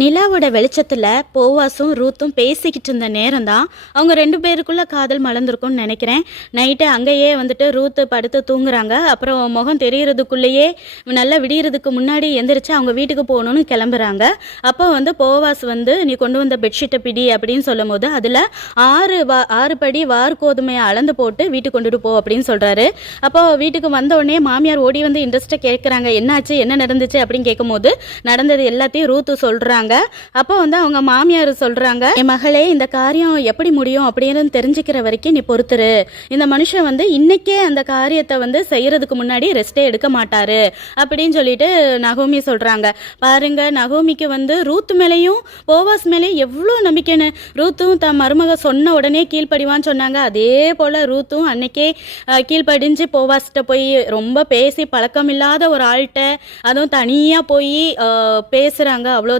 நிலாவோட வெளிச்சத்தில் போவாஸும் ரூத்தும் பேசிக்கிட்டு இருந்த நேரம் தான் அவங்க 2 பேருக்குள்ள காதல் மலர்ந்துருக்கும்னு நினைக்கிறேன். நைட்டு அங்கேயே வந்துட்டு ரூத்து படுத்து தூங்குறாங்க. அப்புறம் முகம் தெரியறதுக்குள்ளேயே நல்லா விடியறதுக்கு முன்னாடி எந்திரிச்சு அவங்க வீட்டுக்கு போகணும்னு கிளம்புறாங்க. அப்போ போவாஸ் நீ கொண்டு வந்த பெட்ஷீட்டை பிடி அப்படின்னு சொல்லும் போது அதில் 6 படி வார் கோதுமையை அளந்து போட்டு வீட்டுக்கு கொண்டுட்டு போ அப்படின்னு சொல்கிறாரு. அப்போ வீட்டுக்கு வந்த உடனே மாமியார் ஓடி வந்து இன்ட்ரெஸ்ட்டாக கேட்குறாங்க, என்னாச்சு என்ன நடந்துச்சு அப்படின்னு கேட்கும்போது நடந்தது எல்லாத்தையும் ரூத்து சொல்கிறாங்க. அப்போ அவங்க மாமியார் சொல்றாங்க, என் மகளே இந்த காரியம் எப்படி முடியும் அப்படின்னு தெரிஞ்சுக்கிற வரைக்கும் நீ பொறுத்துரு. இந்த மனுஷன் இன்னைக்கே அந்த காரியத்தை செய்யறதுக்கு முன்னாடி ரெஸ்டே எடுக்க மாட்டாரு அப்படின்னு சொல்லிட்டு நகோமி சொல்றாங்க. பாருங்க, நகோமிக்கு ரூத் மேலேயும் போவாஸ் மேலேயும் எவ்வளோ நம்பிக்கைன்னு. ரூத்தும் தன் மருமக சொன்ன உடனே கீழ்ப்படிவான்னு சொன்னாங்க. அதே போல ரூத்தும் அன்னைக்கே கீழ்ப்படிஞ்சு போவாஸ்கிட்ட போய் ரொம்ப பேசி பழக்கம் இல்லாத ஒரு ஆள்கிட்ட அதுவும் தனியாக போய் பேசுறாங்க. அவ்வளோ